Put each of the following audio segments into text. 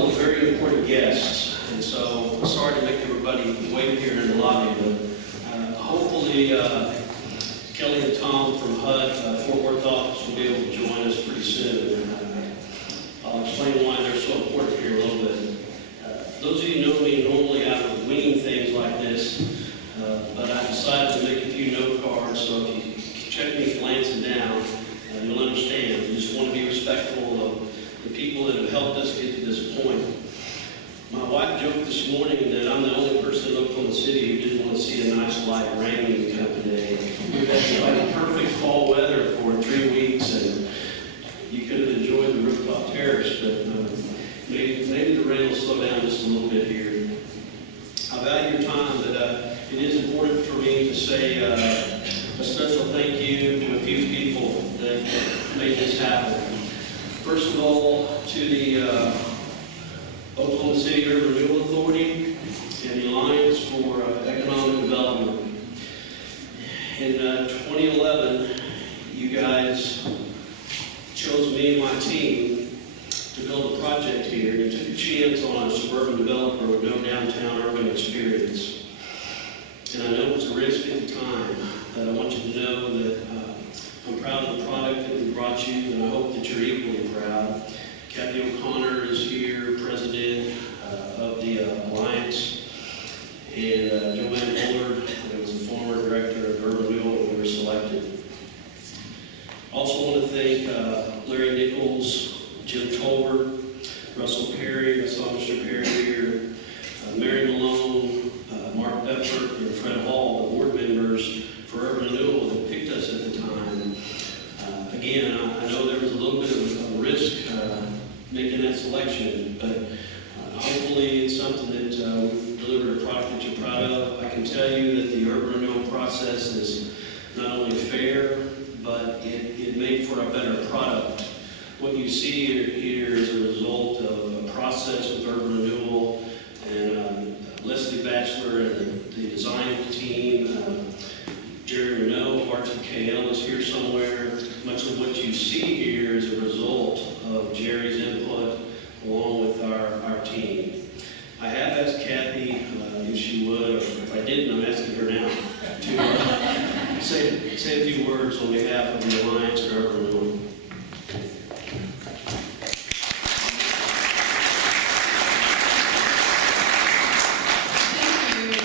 couple of very important guests, and so sorry to make everybody wait here in the lobby, but hopefully Kelly and Tom from HUD Fort Worth office will be able to join us pretty soon. I'll explain why they're so important here a little bit. Those of you who know me, normally I would wing things like this, but I decided to make a few note cards, so if you check me glancing down, you'll understand. I just want to be respectful of the people that have helped us get to this point. My wife joked this morning that I'm the only person in Oklahoma City who didn't want to see a nice light rain come today. We've had like perfect fall weather for 3 weeks, and you could have enjoyed the rooftop terrace, but maybe the rain will slow down just a little bit here. I value your time, but it is important for me to say a special thank you to a few people that made this happen. First of all, to the Oklahoma City Urban Renewal Authority and the Alliance for Economic Development. In 2011, you guys chose me and my team to build a project here. You took a chance on a suburban developer with no downtown urban experience. And I know it was a risk at the time, but I want you to know that I'm proud of the product that we brought you, and I hope that you're equally proud. Kathy O'Connor is here, president of the Alliance, and Joanne Bullard, who was the former director of Urban Renewal when we were selected. Also want to thank Larry Nichols, Jim Tolbert, Russell Perry, I saw Mr. Perry here, Mary Malone, Mark Pepper, and Fred Hall, the board members for Urban Renewal that picked us at the time. Again, I know there was a little bit of a risk making that selection, but hopefully it's something that we've delivered a product that you're proud of. I can tell you that the Urban Renewal process is not only fair, but it made for a better product. What you see here is a result of a process with Urban Renewal, and Leslie Batchelor and the design team, Jerry Renault, RTKL is here somewhere. Much of what you see here is a result of Jerry's input along with our team. I have asked Kathy if she would, or if I didn't, I'm asking her now, to say a few words on behalf of the Alliance for Urban Renewal.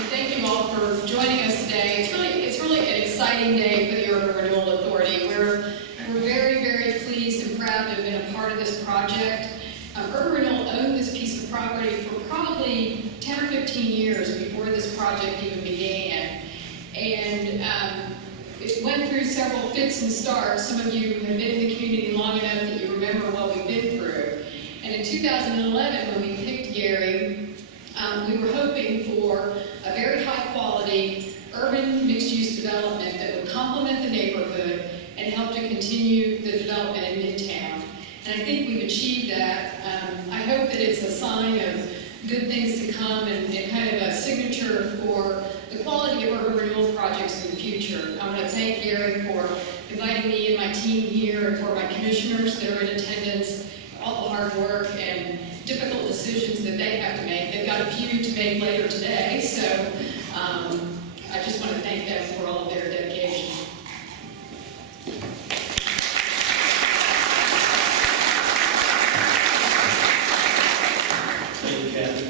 Thank you all for joining us today. It's really an exciting day for the Urban Renewal Authority. We're very, very pleased and proud to have been a part of this project. Urban Renewal owned this piece of property for probably 10 or 15 years before this project even began. And it went through several fits and starts. Some of you have been in the community long enough that you remember what we've been through. And in 2011, when we picked Gary, we were hoping for a very high-quality urban mixed-use development that would complement the neighborhood and help to continue the development in Midtown. And I think we've achieved that. I hope that it's a sign of good things to come and kind of a signature for the quality of urban renewal projects in the future. I want to thank Gary for inviting me and my team here, and for my commissioners that are in attendance, all the hard work and difficult decisions that they have to make. They've got a few to make later today, so I just want to thank them for all of their dedication. Thank you, Kathy.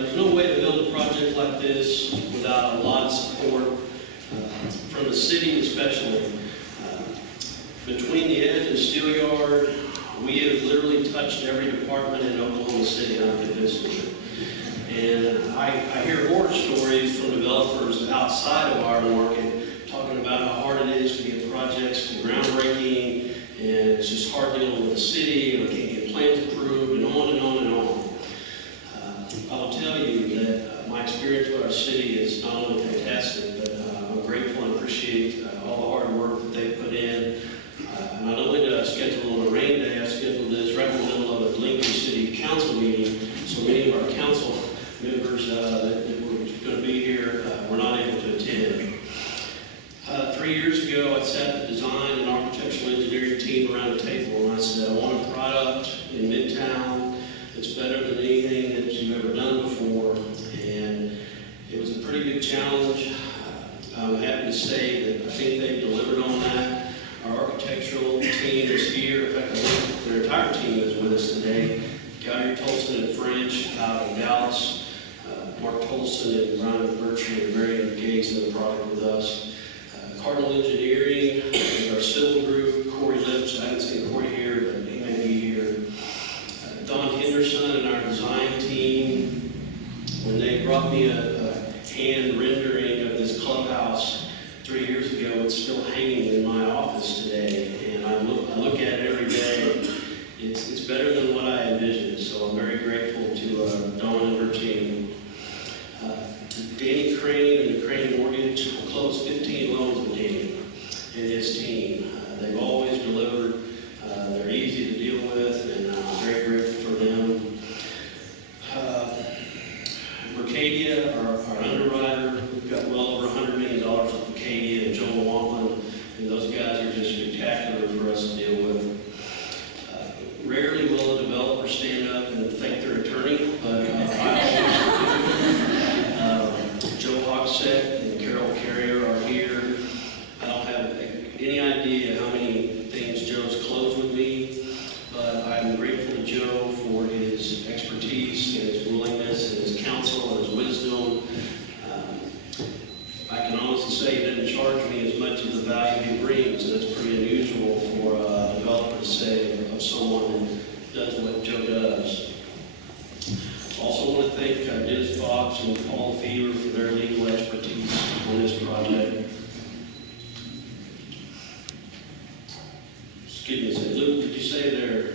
There's no way to build a project like this without a lot of support from the city especially. Between the Edge and Steelyard, we have literally touched every department in Oklahoma City, I'm convinced of it. And I hear horror stories from developers outside of our market talking about how hard it is to get projects to groundbreaking, and it's just hard dealing with the city, and we can't get plans approved, and on and on and on. I will tell you that my experience with our city is not only fantastic, but I'm grateful and appreciate all the hard work that they put in. Not only did I schedule on a rain day, I scheduled this right in the middle of a Lincoln City Council meeting, so many of our council members that were going to be here were not able to attend. 3 years ago, I sat the design and architectural engineering team around the table, and I said, I want a product in Midtown Mark Tolson and Ryan Birchie are very engaged in the project with us. Cardinal Engineering is our civil group. Corey Lips, I haven't seen Corey here, but he may be here. Don Henderson and our design team, when they brought me a hand rendering of this clubhouse 3 years ago, it's still hanging in my office today, and I look at it every day. It's better than what I envisioned, so I'm very grateful to Dawn and her team. To Danny Crane and the Crane Mortgage, we'll close 15 loans with Danny and his team. They've always delivered. They're easy to deal with, and I'm very grateful for them. Mercadia, our underwriter, we've got well over $100 million with Mercadia and Joel Wampler, and those guys are just spectacular for us to deal with. Rarely will a developer stand up and thank their attorney, but I always do. Joe Hogsett and Carol Carrier are here. I don't have any idea how many things Joe's closed with me, but I'm grateful to Joe for his expertise and his willingness and his counsel and his wisdom. I can honestly say he didn't charge me as much as the value he brings, and it's pretty unusual for a developer to say of someone that does what Joe does. Also want to thank Dennis Fox and Paul Fever for their legal expertise on this project. Excuse me, said Luke, did you say they're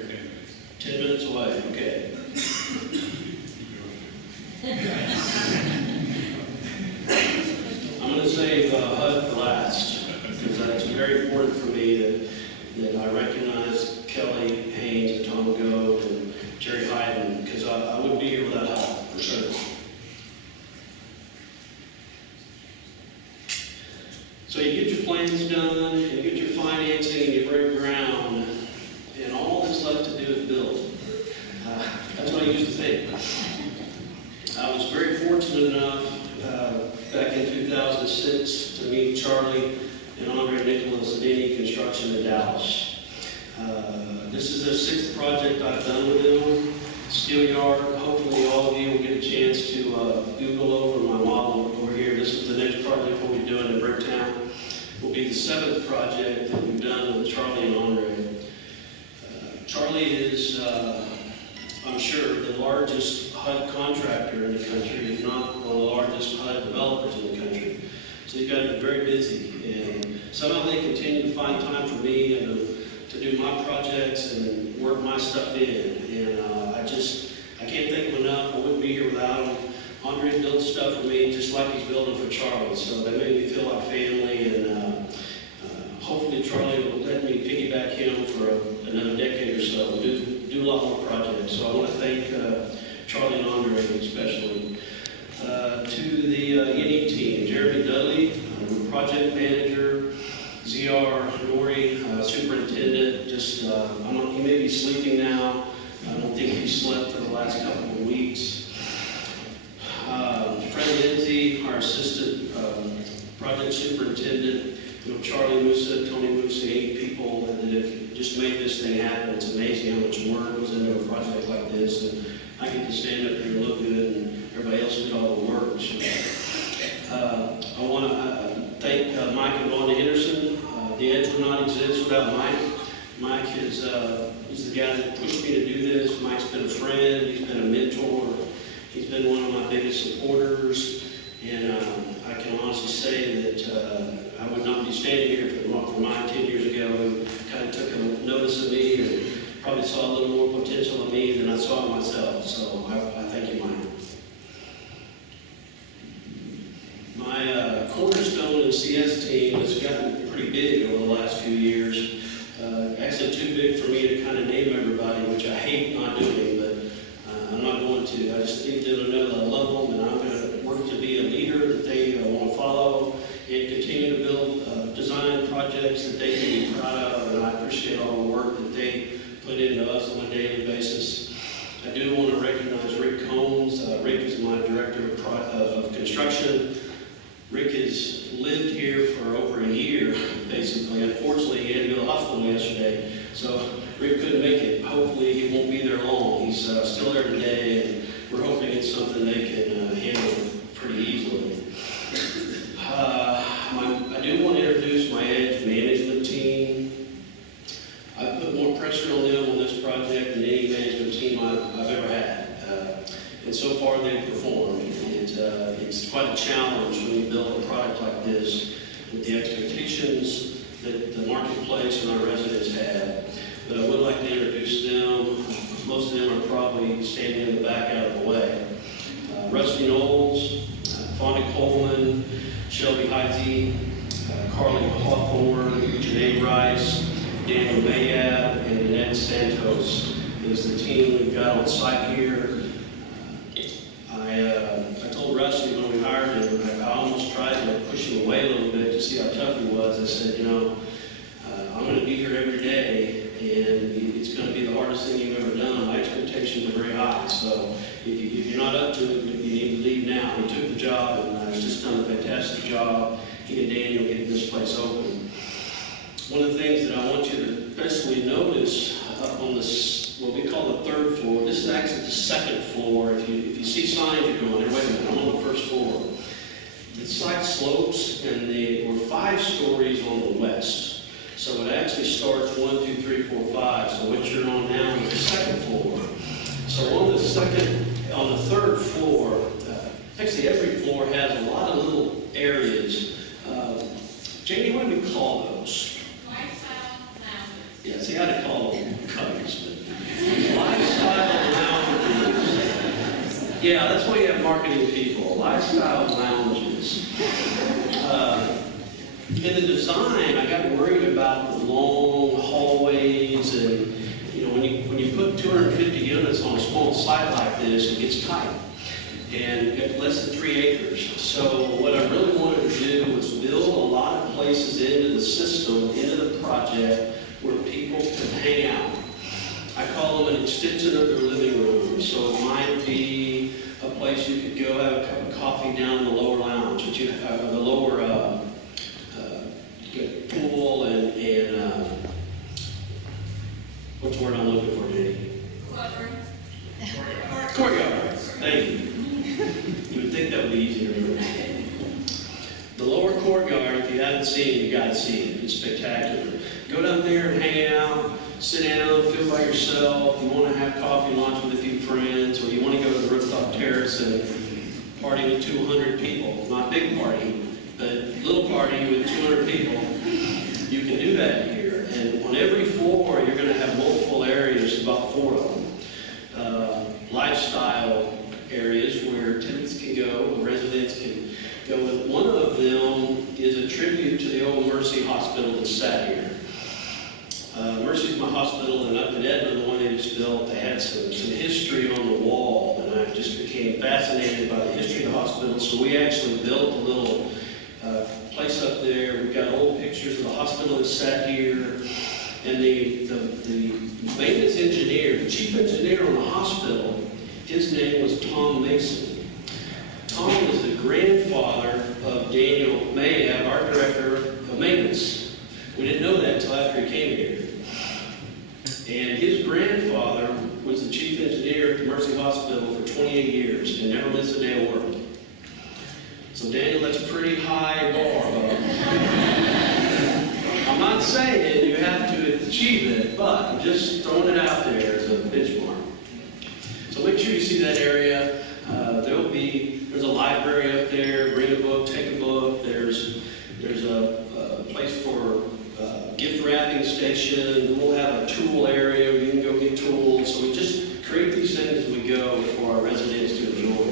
10 minutes away? Okay. I'm going to save HUD for last, because it's very important for me that I recognize Kelly Haynes and Tom Gold and Jerry Hyden, because I wouldn't be here without HUD, for sure. So you get your plans done, you get your financing, and you break ground, and all that's left to do is build. That's what I used to think. I was very fortunate enough back in 2006 to meet Charlie and Andre Nicholas at NE Construction in Dallas. This is the 6th project I've done with them. Steel Yard, hopefully all of you will get a chance to Google over my model over here. This is the next project we'll be doing in Bricktown. Will be the 7th project that we've done with Charlie and Andre. Charlie is, I'm sure, the largest HUD contractor in the country, if not one of the largest HUD developers in the country. So he's got to be very busy, and somehow they continue to find time for me and to do my projects and work my stuff in. And I can't thank him enough. I wouldn't be here without him. Andre builds stuff for me just like he's building for Charlie. So they make me feel like family, and hopefully Charlie will let me piggyback him for another decade or so. We'll do a lot more projects. So I want to thank Charlie and Andre especially. To the NE team, Jeremy Dudley, project manager, ZR Nori, superintendent. He may be sleeping now. I don't think he slept for the last couple of weeks. Fred Lindsay, our assistant project superintendent. Charlie Musa, Tony Musa, 8 people that have just made this thing happen. It's amazing how much work goes into a project like this. And I get to stand up here and look good, and everybody else did all the work. So, I want to thank Mike and Wanda Henderson. The Edge would not exist without Mike. Mike is he's the guy that pushed me to do this. Mike's been a friend. He's been a mentor. He's been one of my biggest supporters. And I can honestly say that I would not be standing here for mine 10 years ago. He kind of took a notice of me and probably saw a little more potential in me than I saw in myself. So I thank you, Mike. My cornerstone and CS team has gotten pretty big over the last few years. Actually too big for me to kind of name everybody, which I hate not doing, but I'm not going to. I just need them to know that I love them, and I'm going to work to be a leader that they want to follow and continue to build design projects that they can be proud of, and I appreciate all the work that they put into us on a daily basis. I do want to recognize Rick Combs. Rick is my director of construction. Rick has lived here for over a year, basically. Unfortunately, he had to go to the hospital yesterday, so Rick couldn't make it. Hopefully, he won't be there long. He's still there today, and we're hoping it's something they can handle so far they've performed. It's quite a challenge when you build a product like this with the expectations that the marketplace and our residents have. But I would like to introduce them. Most of them are probably standing in the back out of the way. Rusty Knowles, Fonda Coleman, Shelby Heisey, Carly Hawthorne, Janae Rice, Daniel Mayab, and Annette Santos is the team we've got on site here. I told Rusty when we hired him, I almost tried to push him away a little bit to see how tough he was. I said, I'm going to be here every day, and it's going to be the hardest thing you've ever done. My expectations are very high, so if you're not up to it, you need to leave now. He took the job, and he's just done a fantastic job. He and Daniel getting this place open. One of the things that I want you to especially notice up on this, what we call the third floor, this is actually the second floor. If you see signs, you're going, wait a minute, I'm on the first floor. The site slopes, and we're 5 stories on the west. So it actually starts 1, 2, 3, 4, 5. So what you're on now is the second floor. So on the third floor, actually every floor has a lot of little areas. Jamie, what do we call those? Lifestyle lounges. Yeah, see, I had to call them cubbies, but lifestyle lounges. Yeah, that's why you have marketing people. Lifestyle lounges. In the design, I got worried about the long hallways, and when you put 250 units on a small site like this, it gets tight, and you have less than 3 acres. So what I really wanted to do was build a lot of places into the system, into the project, where people can hang out. I call them an extension of their living room. So it might be a place you could go have a cup of coffee down in the lower lounge, which you have the lower pool and what's the word I'm looking for, Jenny? Courtyard. Thank you. You would think that would be easier to remember. The lower courtyard, if you haven't seen it, you got to see it. It's spectacular. Go down there and hang out, sit down, feel by yourself. You want to have coffee, lunch with a few friends, or you want to go to the rooftop terrace and party with 200 people. Not big party, but little party with 200 people. You can do that here. And on every floor, you're going to have multiple areas, about 4 of them. Lifestyle areas where tenants can go, residents can go. And one of them is a tribute to the old Mercy Hospital that sat here. Mercy's my hospital, and up in Edmond, the one they just built, they had some history on the wall, and I just became fascinated by the history of the hospital. So we actually built a little place up there. We've got old pictures of the hospital that sat here, and the maintenance engineer, the chief engineer on the hospital, his name was Tom Mason. Tom was the grandfather of Daniel Mayab, our director of maintenance. We didn't know that until after he came here. And his grandfather was the chief engineer at the Mercy Hospital for 28 years and never missed a day of work. So Daniel, that's a pretty high bar. I'm not saying you have to achieve it, but I'm just throwing it out there as a benchmark. So make sure you see that area. There's a library up there. Bring a book, take a book. There's a place for gift wrapping station. We'll have a tool area where you can go get tools. So we just create these things as we go for our residents to enjoy.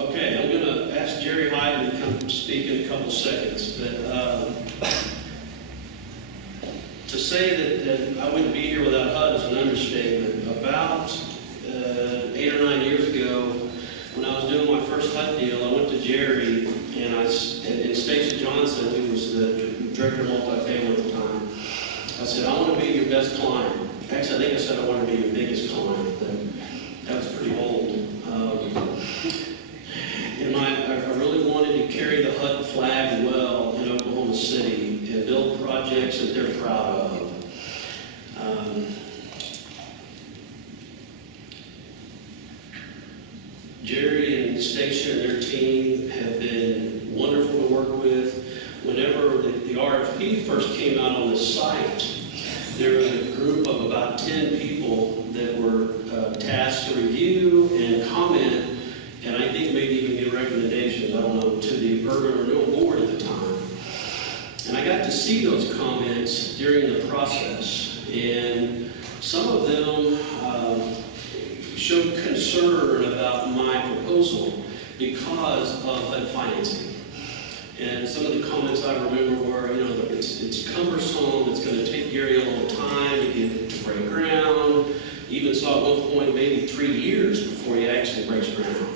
Okay, I'm going to ask Jerry Hyde to come speak in a couple seconds. But to say that I wouldn't be here without HUD is an understatement. About 8 or 9 years ago, when I was doing my first HUD deal, I went to Jerry and Stacy Johnson, who was the director of multifamily at the time. I said, I want to be your best client. Actually, I think I said I want to be your biggest client, but that was pretty bold. And I really wanted to carry the HUD flag well in Oklahoma City and build projects that they're proud of. Jerry and Stacia and their team have been wonderful to work with. Whenever the RFP first came out on the site, there was a group of about 10 people that were tasked to review and comment, and I think maybe even give recommendations, I don't know, to the Urban Renewal Board at the time. And I got to see those comments during the process, and some of them showed concern about my proposal because of HUD financing. And some of the comments I remember were, you know, it's cumbersome, it's going to take Gary a long time to get to break ground. Even saw at one point maybe 3 years before he actually breaks ground.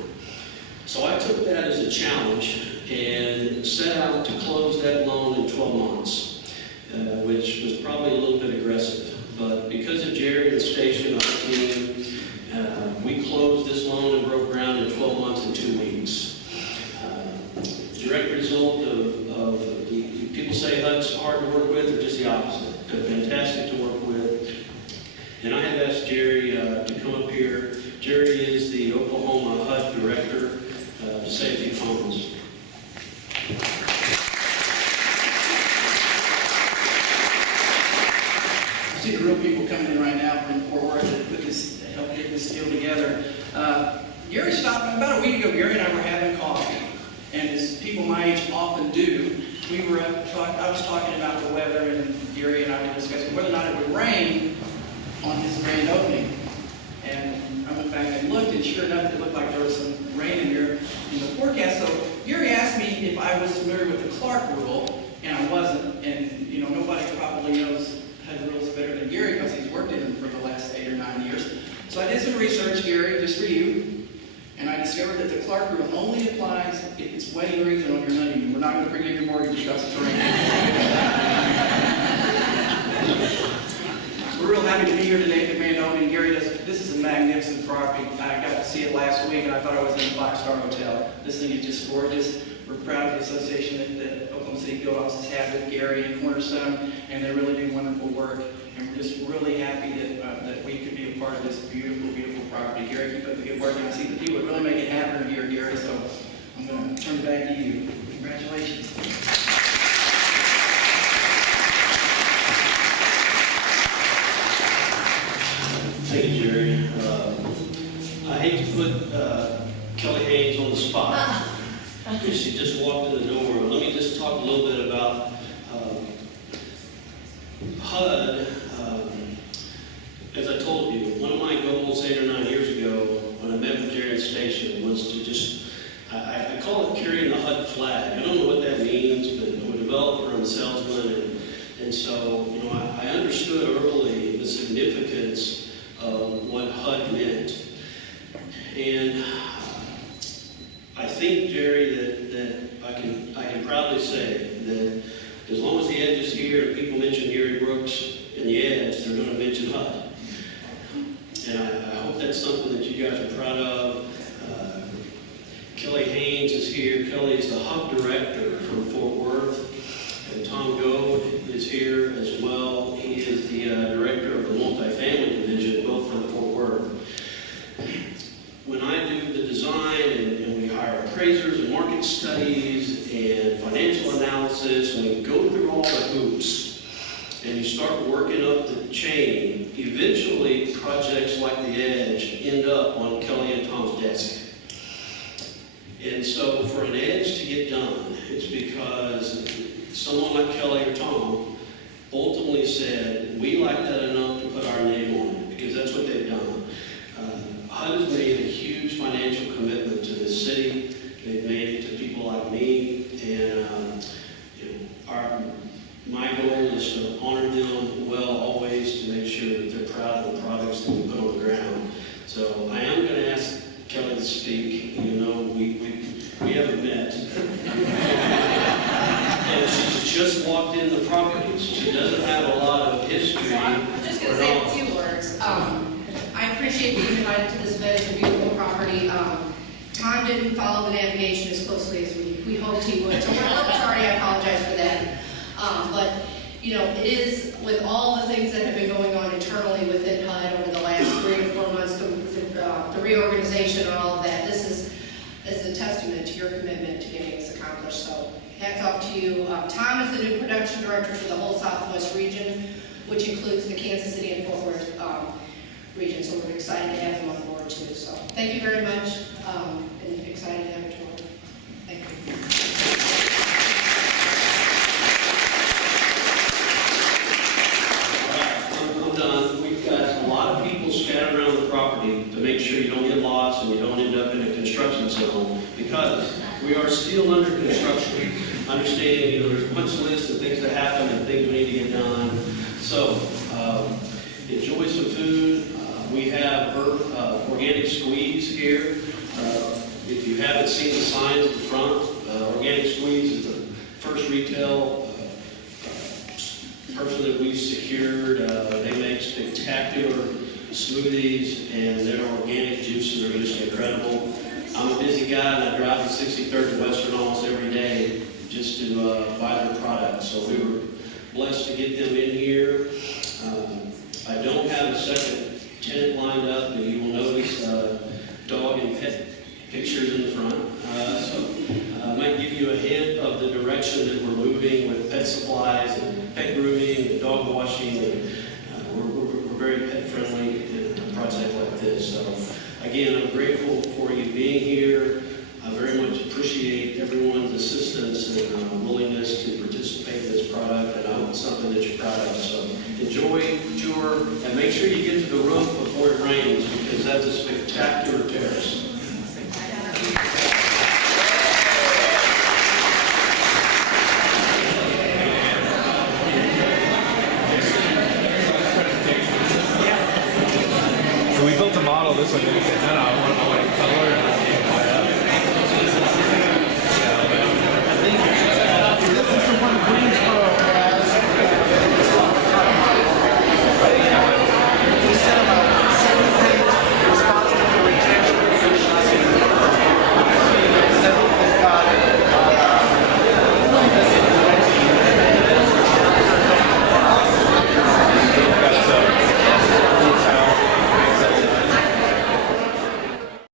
So I took that as a challenge and set out to close that loan in 12 months, which was probably a little bit aggressive. But because of Jerry and the station, our team, we closed this loan and broke ground in 12 months and 2 weeks. Direct result of the people say HUD's hard to work with, or just the opposite. They're fantastic to work with. And I have asked Jerry to come up here. Jerry is the Oklahoma HUD director, to say a few comments. I see the real people coming in right now from Fort Worth that put this, to help get this deal together. Gary stopped about a week ago. Gary and I were having coffee. And as people my age often do, I was talking about the weather, and Gary and I were discussing whether or not it would rain on his grand opening. And I went back and looked, and sure enough, it looked like there was some rain in here in the forecast. So Gary asked me if I was familiar with the Clark rule, and I wasn't. And you know, nobody probably knows HUD rules better than Gary because he's worked in them for the last 8 or 9 years. So I did some research, Gary, just for you. And I discovered that the Clark rule only applies if it's wedding reason on your honeymoon. We're not going to forgive your mortgage because it's raining. We're real happy to be here today at the grand opening. Gary, this is a magnificent property. I got to see it last week, and I thought I was in a 5-star hotel. This thing is just gorgeous. We're proud of the association that Oklahoma City Field Offices have with Gary and Cornerstone, and they really do wonderful work. And we're just really happy that we could be a part of this beautiful, beautiful property. Gary, keep up the good work, and I see the people that really make it happen here, Gary, so I'm going to turn it back to you. Congratulations. Thank you, Jerry. I hate to put Kelly Haynes on the spot. She just walked in the door. Let me just talk a little bit about HUD. As I told you, one of my goals 8 or 9 years ago when I met with Jerry at the station was to just, I call it carrying the HUD flag. I don't know what that means, but I'm a developer and a salesman, and so, you know, I understood early the significance of what HUD meant. And I think, Jerry, that I can proudly say that as long as the edge is here and people mention Gary Brooks and the edge, they're going to mention HUD. And I hope that's something that you guys are proud of. Kelly Haynes is here. Kelly is the HUD director from Fort Worth. And Tom Goad is here as well. He is the director of the multifamily division, both from Fort Worth. When I do the design and we hire appraisers and market studies and financial analysis, and we go through all the hoops, and you start working up the chain, eventually projects like the Edge end up on Kelly and Tom's desk. And so for an Edge to get done, it's because someone like Kelly or Tom ultimately said, we like that enough to put our name on it, because that's what they've done. HUD has made a huge financial commitment to this city. They've made it to people like me, and my goal is to honor them well always, to make sure that they're proud of the products that we put on the ground. So I am going to ask Kelly to speak, even though we haven't met. And she's just walked in the properties. She doesn't have a lot of history. So I'm just going to say a few words. I appreciate being invited to this event. It's a beautiful property. Tom didn't follow the navigation as closely as we hoped he would. So we're a little sorry. I apologize for that. But, you know, it is, with all the things that have been going on internally within HUD over the last 3 to 4 months, the reorganization and all of that, this is a testament to your commitment to getting this accomplished. So hats off to you. Tom is the new production director for the whole Southwest region, which includes the Kansas City and Fort Worth region. So we're excited to have them on board too. So thank you very much, and excited to have a tour. Thank you. I'm done. We've got a lot of people scattered around the property to make sure you don't get lost and you don't end up in a construction zone, because we are still under construction. Understanding, there's a punch list of things that happen and things we need to get done. So, enjoy some food. We have organic squeeze here. If you haven't seen the signs at the front, Organic Squeeze is the first retail person that we've secured. They make spectacular smoothies, and their organic juices are just incredible. I'm a busy guy, and I drive the 63rd to Western almost every day just to buy their products. So we were blessed to get them in here. I don't have a second tenant lined up, and you will notice dog and pet pictures in the front. So I might give you a hint of the direction that we're moving with pet supplies and pet grooming and dog washing. And, we're very pet friendly in a project like this. So again, I'm grateful for you being here. I very much appreciate everyone's assistance and willingness to participate in this product, and I hope it's something that you're proud of. So enjoy the tour, and make sure you get to the roof before it rains, because that's a spectacular terrace. So we built a model this one, and we said, no, I want